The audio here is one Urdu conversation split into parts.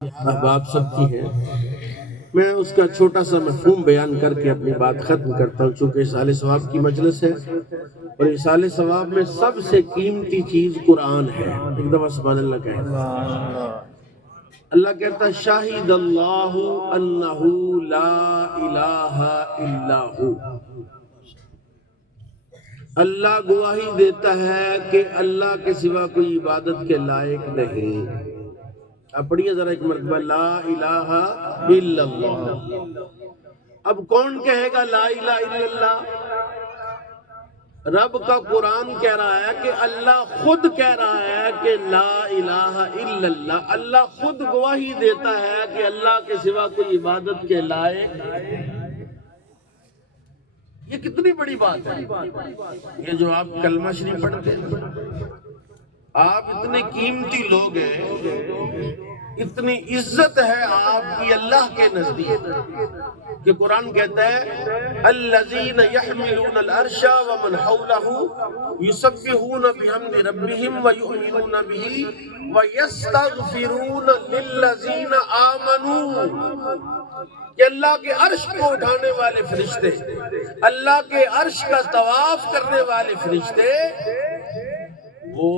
احباب سب کی ہیں، میں اس کا چھوٹا سا مفہوم بیان کر کے اپنی بات ختم کرتا ہوں، چونکہ اصحال ثواب کی مجلس ہے اور اصحال ثواب میں سب سے قیمتی چیز قرآن ہے۔ ایک دفعہ سبحان اللہ کہیں۔ اللہ کہتا ہے شاہد اللہ انہ لا الہ الا ہو، اللہ گواہی دیتا ہے کہ اللہ کے سوا کوئی عبادت کے لائق نہیں۔ اب پڑھیے ذرا ایک مرتبہ، لا الہ الا اللہ۔ اب کون کہے گا لا الہ الا اللہ؟ رب کا قرآن کہہ رہا ہے کہ اللہ خود کہہ رہا ہے کہ لا الہ الا اللہ، اللہ خود گواہی دیتا ہے کہ اللہ کے سوا کوئی عبادت کے لائق۔ یہ کتنی بڑی بات ہے، یہ جو آپ کلمہ شریف پڑھتے ہیں، آپ اتنے قیمتی لوگ ہیں، اتنی عزت ہے آپ کی اللہ کے نزدیک کہ قرآن کہتا ہے الذین یحملون العرش ومن حولہ یسبحون بحمد ربہم ویؤمنون بہ ویستغفرون للذین آمنوا، کہ اللہ کے عرش کو اٹھانے والے فرشتے، اللہ کے عرش کا طواف کرنے والے فرشتے، وہ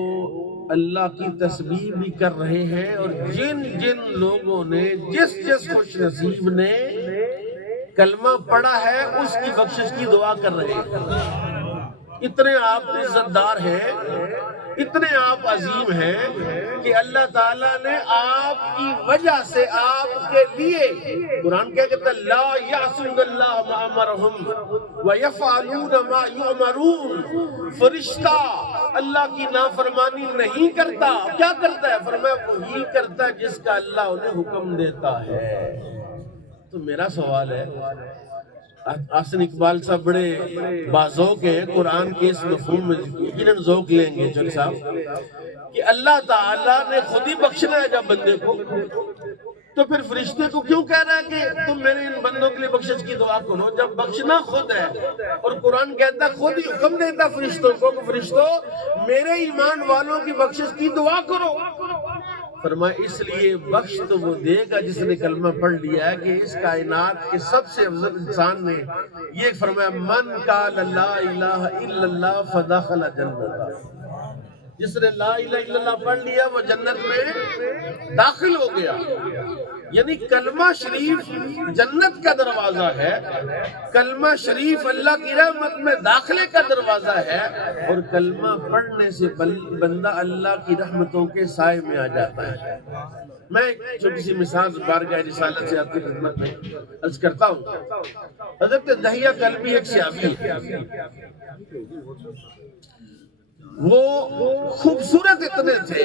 اللہ کی تسبیح بھی کر رہے ہیں، اور جن جن لوگوں نے، جس خوش نصیب نے کلمہ پڑھا ہے اس کی بخشش کی دعا کر رہے ہیں۔ اتنے آپ عزت دار ہیں، اتنے آپ عظیم ہیں کہ اللہ تعالیٰ نے آپ کی وجہ سے، آپ کے لیے، قرآن کہتا ہے لا یعصون اللہ ما امرہم ویفعلون ما یؤمرون، فرشتہ اللہ کی نافرمانی نہیں کرتا، کیا کرتا ہے؟ فرمایا وہی کرتا ہے جس کا اللہ انہیں حکم دیتا ہے۔ تو میرا سوال ہے، حسن اقبال صاحب بڑے باذوق ہیں قرآن کے اس مفہوم میں، یقیناً ذوق لیں گے چل صاحب، کہ اللہ تعالیٰ نے خود ہی بخشنا ہے جب بندے کو، تو پھر فرشتے کو کیوں کہہ رہا ہے کہ تم میرے ان بندوں کے لیے بخشش کی دعا کرو، جب بخشنا خود ہے؟ اور قرآن کہتا ہے، خود ہی حکم دیتا فرشتوں کو کہ فرشتوں میرے ایمان والوں کی بخشش کی دعا کرو۔ فرمایا اس لیے بخش تو وہ دے گا جس نے کلمہ پڑھ لیا ہے، کہ اس کائنات کے سب سے افضل انسان نے یہ فرمایا من قال لا الہ الا اللہ فدخل جنت، جس نے لا الہ الا اللہ پڑھ لیا وہ جنت میں داخل ہو گیا۔ یعنی کلمہ شریف جنت کا دروازہ ہے، کلمہ شریف اللہ کی رحمت میں داخلے کا دروازہ ہے، اور کلمہ پڑھنے سے بندہ اللہ کی رحمتوں کے سائے میں آ جاتا ہے۔ میں ایک چھوٹی سی مثال بارگاہ رسالت سے آپ کی خدمت میں عرض کرتا ہوں۔ حضرت دہیہ کلبی ایک صحابی ہے، وہ خوبصورت اتنے تھے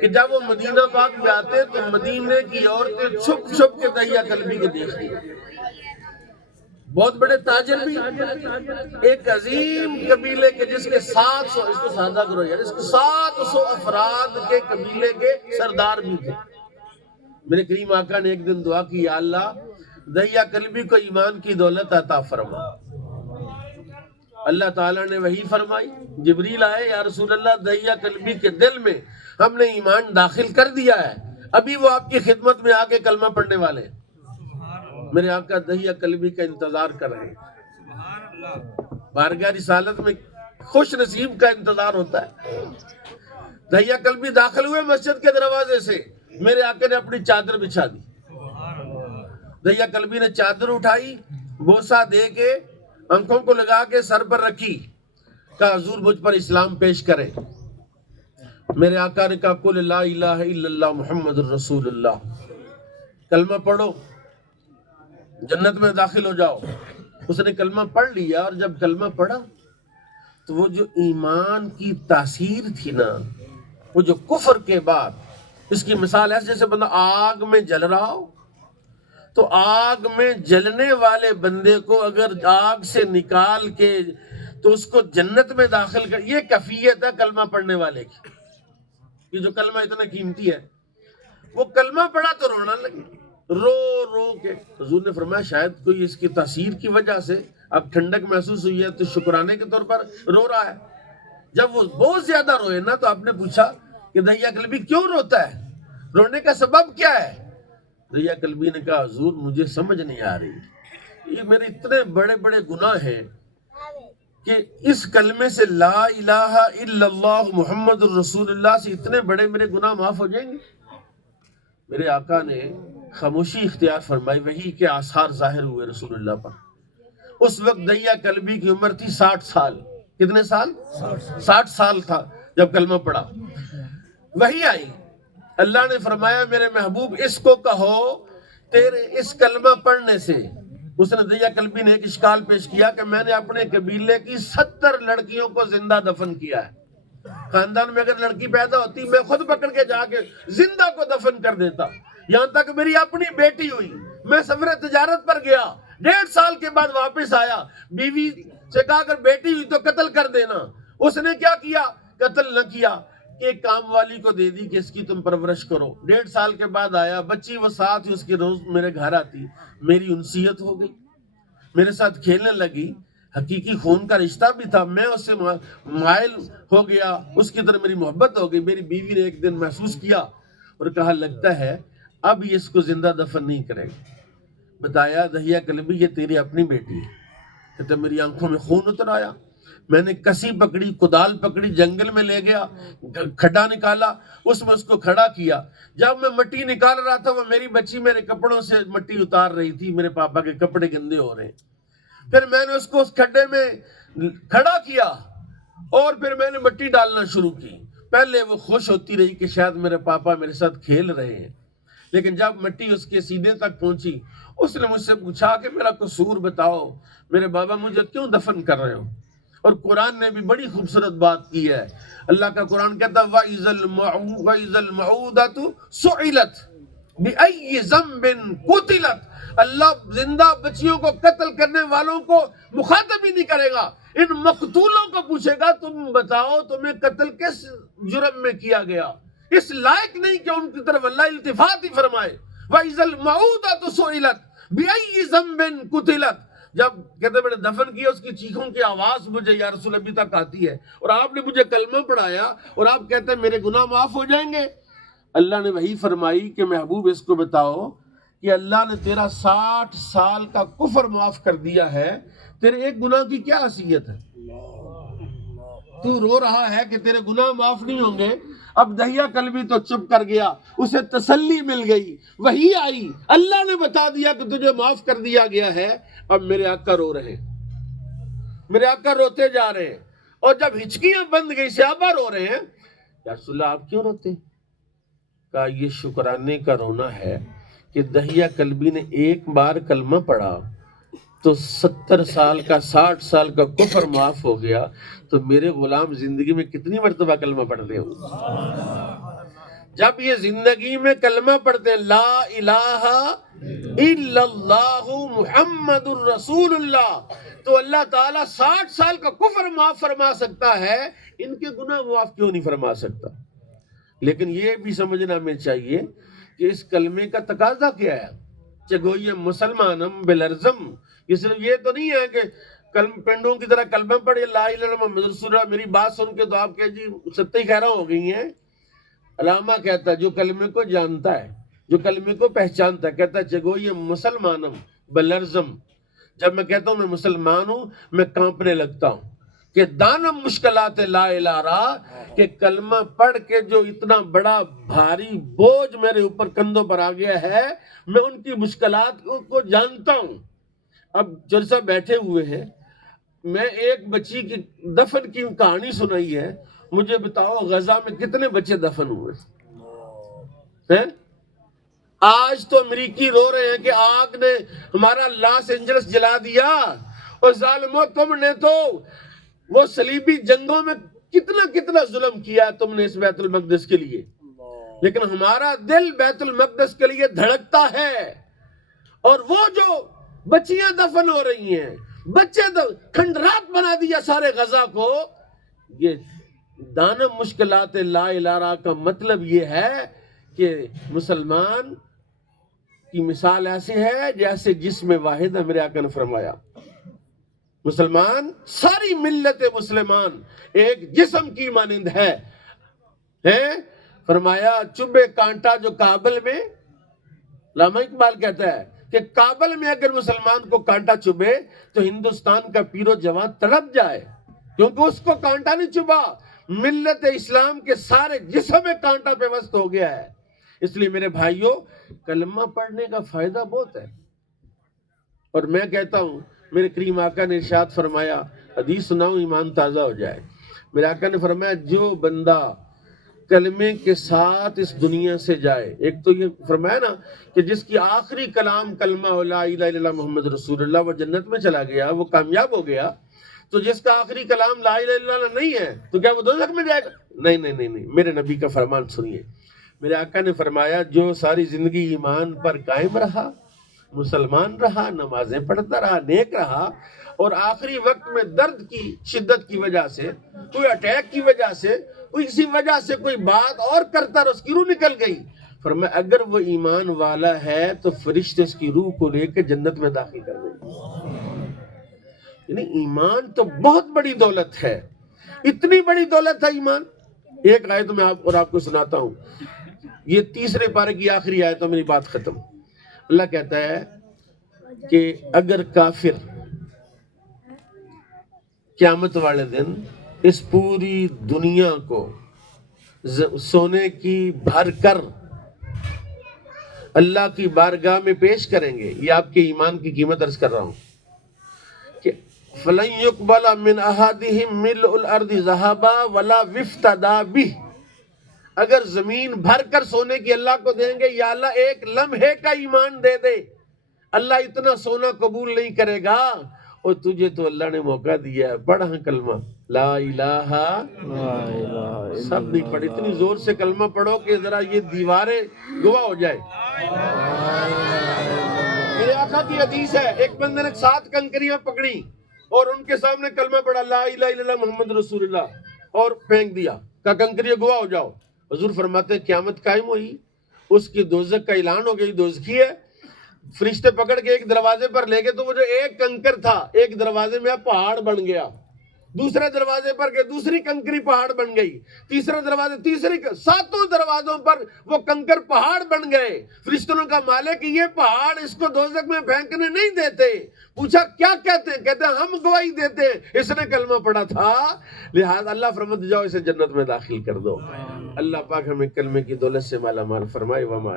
کہ جب وہ مدینہ پاک میں آتے تو مدینے کی عورتیں چھپ چھپ کے دہیہ کلبی کو دیکھتی۔ بہت بڑے تاجر بھی، ایک عظیم قبیلے کے جس کے 700، اس کو سادہ کرو یار، اس کے 700 افراد کے قبیلے کے سردار بھی تھے۔ میرے کریم آقا نے ایک دن دعا کی، یا اللہ دہیہ کلبی کو ایمان کی دولت عطا فرما۔ اللہ تعالیٰ نے وحی فرمائی، جبریل آئے، یا رسول اللہ دہیہ کلبی کے دل میں ہم نے ایمان داخل کر دیا ہے، ابھی وہ آپ کی خدمت میں آ کے کلمہ پڑھنے والے ہیں۔ میرے آقا دہیہ کلبی کا انتظار کر رہے ہیں، بارگاہ رسالت میں خوش نصیب کا انتظار ہوتا ہے۔ دہیہ کلبی داخل ہوئے مسجد کے دروازے سے، میرے آقا نے اپنی چادر بچھا دی، دہیہ کلبی نے چادر اٹھائی، بوسہ دے کے آنکھوں کو لگا کے سر پر رکھی، کہا حضور مجھ پر اسلام پیش کریں۔ میرے آقا نے کہا قل لا الہ الا اللہ محمد الرسول اللہ، کلمہ پڑھو جنت میں داخل ہو جاؤ۔ اس نے کلمہ پڑھ لیا، اور جب کلمہ پڑھا تو وہ جو ایمان کی تاثیر تھی نا، وہ جو کفر کے بعد، اس کی مثال ایسے جیسے بندہ آگ میں جل رہا ہو، تو آگ میں جلنے والے بندے کو اگر آگ سے نکال کے تو اس کو جنت میں داخل کر، یہ کیفیت ہے کلمہ پڑھنے والے کی۔ یہ جو کلمہ اتنا قیمتی ہے، وہ کلمہ پڑھا تو رونا لگے، رو رو کے۔ حضور نے فرمایا شاید کوئی اس کی تاثیر کی وجہ سے اب ٹھنڈک محسوس ہوئی ہے تو شکرانے کے طور پر رو رہا ہے۔ جب وہ بہت زیادہ روئے نا تو آپ نے پوچھا کہ دہیہ کلبی کیوں روتا ہے؟ رونے کا سبب کیا ہے؟ دہیا قلبی نے کہا حضور مجھے سمجھ نہیں آ رہی، یہ میرے اتنے بڑے بڑے گناہ ہیں کہ اس کلمے سے لا الہ الا اللہ محمد الرسول اللہ سے اتنے بڑے میرے گناہ معاف ہو جائیں گے؟ میرے آقا نے خاموشی اختیار فرمائی، وحی کے آثار ظاہر ہوئے رسول اللہ پر۔ اس وقت دہیا قلبی کی عمر تھی 60 سال۔ کتنے سال؟ 60 سال تھا جب کلمہ پڑھا۔ وحی آئی، اللہ نے فرمایا میرے محبوب اس کو کہو تیرے اس کلمہ پڑھنے سے۔ اس نے دہیا قلبی نے ایک اشکال پیش کیا کہ میں نے اپنے قبیلے کی 70 لڑکیوں کو زندہ دفن کیا ہے، خاندان میں اگر لڑکی پیدا ہوتی میں خود پکڑ کے جا کے زندہ کو دفن کر دیتا، یہاں تک میری اپنی بیٹی ہوئی، میں سفر تجارت پر گیا، 1.5 سال کے بعد واپس آیا، بیوی سے کہا اگر بیٹی ہوئی تو قتل کر دینا، اس نے کیا کیا؟ قتل نہ کیا، کہ کام والی کو دے دی کہ اس کی تم پرورش کرو۔ 1.5 سال کے بعد آیا، بچی وہ ساتھ ہی اس کے روز میرے گھر آتی، میری انسیت ہو گئی، میرے ساتھ کھیلنے لگی، حقیقی خون کا رشتہ بھی تھا، میں اس سے مائل ہو گیا، اس کی طرح میری محبت ہو گئی۔ میری بیوی نے ایک دن محسوس کیا اور کہا لگتا ہے اب یہ اس کو زندہ دفن نہیں کرے گا۔ بتایا دہیا قلبی یہ تیری اپنی بیٹی ہے۔ کہتے میری آنکھوں میں خون اتر آیا، میں نے کسی پکڑی، کدال پکڑی، جنگل میں لے گیا، کھڈا نکالا، اس میں اس کو کھڑا کیا۔ جب میں مٹی نکال رہا تھا وہ میری بچی میرے کپڑوں سے مٹی اتار رہی تھی، میرے پاپا کے کپڑے گندے ہو رہے ہیں۔ پھر میں نے اس کو اس کھڈے میں کھڑا کیا اور پھر میں نے مٹی ڈالنا شروع کی۔ پہلے وہ خوش ہوتی رہی کہ شاید میرے پاپا میرے ساتھ کھیل رہے ہیں، لیکن جب مٹی اس کے سینے تک پہنچی اس نے مجھ سے پوچھا کہ میرا قصور بتاؤ، میرے بابا مجھے کیوں دفن کر رہے ہو؟ اور قرآن نے بھی بڑی خوبصورت بات کی ہے۔ اللہ کا قرآن کہتا ہے وَإِذَا الْمَوْءُودَةُ سُئِلَتْ بِأَيِّ ذَنبٍ قُتِلَتْ۔ اللہ زندہ بچیوں کو قتل کرنے والوں کو مخاطب ہی نہیں کرے گا، ان مقتولوں کو پوچھے گا تم بتاؤ تمہیں قتل کس جرم میں کیا گیا؟ اس لائق نہیں کہ ان کی طرف اللہ التفات ہی فرمائے۔ وَإِذَا الْمَوْءُودَةُ سُئِلَتْ بِأَيِّ ذَنبٍ قُتِلَتْ۔ جب کہتے میں نے دفن کیا اس کی چیخوں کی آواز مجھے یا رسول ابھی تک آتی ہے، اور آپ نے مجھے کلمہ پڑھایا اور آپ کہتے ہیں میرے گناہ معاف ہو جائیں گے۔ اللہ نے وہی فرمائی کہ محبوب اس کو بتاؤ کہ اللہ نے تیرا 60 سال کا کفر معاف کر دیا ہے، تیرے ایک گناہ کی کیا حیثیت ہے؟ تو رو رہا ہے کہ تیرے گناہ معاف نہیں ہوں گے۔ اب دہیا قلبی تو چپ کر گیا، اسے تسلی مل گئی، وہی آئی، اللہ نے بتا دیا کہ تجھے معاف کر دیا گیا ہے۔ اب میرے آقا رو رہے ہیں، میرے آقا روتے جا رہے ہیں، اور جب ہچکیاں بند گئی صحابہ رو رہے ہیں، یا رسول اللہ آپ کیوں روتے ہیں؟ کہا یہ شکرانے کا رونا ہے کہ دہیا قلبی نے ایک بار کلمہ پڑھا تو 70 سال کا 60 سال کا کفر معاف ہو گیا، تو میرے غلام زندگی میں کتنی مرتبہ کلمہ پڑھتے ہوں؟ جب یہ زندگی میں کلمہ پڑھتے ہیں لا الہ الا اللہ محمد الرسول اللہ، تو اللہ تعالیٰ 60 سال کا کفر معاف فرما سکتا ہے، ان کے گناہ معاف کیوں نہیں فرما سکتا؟ لیکن یہ بھی سمجھنا ہمیں چاہیے کہ اس کلمے کا تقاضا کیا ہے؟ چگوئی مسلمانم بالارزم، یہ صرف یہ تو نہیں ہے کہ پنڈوں کی طرح کلمہ پڑھے لا الہ الا اللہ محمد رسول اللہ، میری بات سن کے تو آپ کہ جی 70 خیرہ ہو گئی ہیں۔ علامہ کہتا ہے جو کلمے کو جانتا ہے، جو کلمے کو پہچانتا ہے، کہتا ہے چگوئی مسلمانم بالارزم، جب میں کہتا ہوں میں مسلمان ہوں میں کانپنے لگتا ہوں کہ دانم مشکلات لا الہ رہا، کہ کلمہ پڑھ کے جو اتنا بڑا بھاری بوجھ میرے اوپر کندھوں پر آ گیا ہے، میں ان کی مشکلات کو جانتا ہوں۔ اب جلسہ بیٹھے ہوئے ہیں، میں ایک بچی کی دفن کی کہانی سنائی ہے، مجھے بتاؤ غزہ میں کتنے بچے دفن ہوئے ہیں؟ آج تو امریکی رو رہے ہیں کہ آگ نے ہمارا لاس اینجلس جلا دیا، اور ظالموں تم نے تو وہ صلیبی جنگوں میں کتنا ظلم کیا تم نے اس بیت المقدس کے لیے، لیکن ہمارا دل بیت المقدس کے لیے دھڑکتا ہے۔ اور وہ جو بچیاں دفن ہو رہی ہیں، بچے کھنڈرات بنا دیا سارے غزہ کو، یہ دانم مشکلات لا الہ کا مطلب یہ ہے کہ مسلمان کی مثال ایسی ہے جیسے جسم واحد ہے، میرے آقا نے فرمایا مسلمان ساری ملت مسلمان ایک جسم کی مانند ہے۔ فرمایا چبھے کانٹا جو کابل میں، علامہ اقبال کہتا ہے کہ کابل میں اگر مسلمان کو کانٹا چبھے تو ہندوستان کا پیر و جوان تڑپ جائے، کیونکہ اس کو کانٹا نہیں چبھا، ملت اسلام کے سارے جسم میں کانٹا پیوست ہو گیا ہے۔ اس لیے میرے بھائیوں، کلمہ پڑھنے کا فائدہ بہت ہے، اور میں کہتا ہوں میرے کریم آقا نے ارشاد فرمایا، حدیث سناؤں ایمان تازہ ہو جائے، میرے آقا نے فرمایا جو بندہ کلمے کے ساتھ اس دنیا سے جائے، ایک تو یہ فرمایا نا کہ جس کی آخری کلام کلمہ لا الہ الا اللہ محمد رسول اللہ، وہ جنت میں چلا گیا، وہ کامیاب ہو گیا۔ تو جس کا آخری کلام لا الہ الا اللہ نہیں ہے تو کیا وہ دوزخ میں جائے گا؟ نہیں نہیں نہیں نہیں، میرے نبی کا فرمان سنیے، میرے آقا نے فرمایا جو ساری زندگی ایمان پر قائم رہا، مسلمان رہا، نمازیں پڑھتا رہا، نیک رہا، اور آخری وقت میں درد کی شدت کی وجہ سے، کوئی اٹیک کی وجہ سے، کوئی کسی وجہ سے کوئی بات اور کرتا اور اس کی روح نکل گئی، فرمایا اگر وہ ایمان والا ہے تو فرشتے اس کی روح کو لے کے جنت میں داخل کر دیں گے۔ یعنی ایمان تو بہت بڑی دولت ہے، اتنی بڑی دولت ہے ایمان۔ ایک آیت میں آپ کو سناتا ہوں، یہ 3 پارے کی آخری آیت ہے، میری بات ختم۔ اللہ کہتا ہے کہ اگر کافر قیامت والے دن اس پوری دنیا کو سونے کی بھر کر اللہ کی بارگاہ میں پیش کریں گے، یہ آپ کے ایمان کی قیمت عرض کر رہا ہوں کہ فَلَن يُقْبَلَ مِنْ أَحَدِهِمْ مِلْءُ الْأَرْضِ ذَهَبًا وَلَا وِفْتَدَا بِهِ، اگر زمین بھر کر سونے کی اللہ کو دیں گے، یا اللہ ایک لمحے کا ایمان دے دے، اللہ اتنا سونا قبول نہیں کرے گا۔ اور تجھے تو اللہ نے موقع دیا ہے، پڑھ ہاں کلمہ لا الہ، سب نہیں پڑھ، اتنی زور سے کلمہ پڑھو کہ ذرا یہ دیواریں گواہ ہو جائے۔ میرے آقا کی حدیث ہے، ایک بندے نے 7 کنکریاں پکڑی اور ان کے سامنے کلمہ پڑھا لا الہ الا اللہ محمد رسول اللہ، اور پھینک دیا، کہا کنکریاں گواہ ہو جاؤ۔ حضور فرماتے ہیں قیامت قائم ہوئی، اس کی دوزخ کا اعلان ہو گئی، دوزخی ہے، فرشتے پکڑ کے ایک دروازے پر لے گئے تو وہ جو ایک کنکر تھا ایک دروازے میں پہاڑ بن گیا، دوسرے دروازے پر گئے دوسری کنکری پہاڑ بن گئی، تیسرے دروازے تیسری، 7 دروازوں پر وہ کنکر پہاڑ بن گئے۔ فرشتوں کا مالک یہ پہاڑ اس کو دوزخ میں پھینکنے نہیں دیتے۔ پوچھا کیا کہتے ہیں؟ کہتے ہیں ہم گواہی دیتے ہیں اس نے کلمہ پڑھا تھا، لہذا اللہ فرماتے جاؤ اسے جنت میں داخل کر دو۔ اللہ پاک ہمیں کلمے کی دولت سے مالا مال فرمائے۔ وما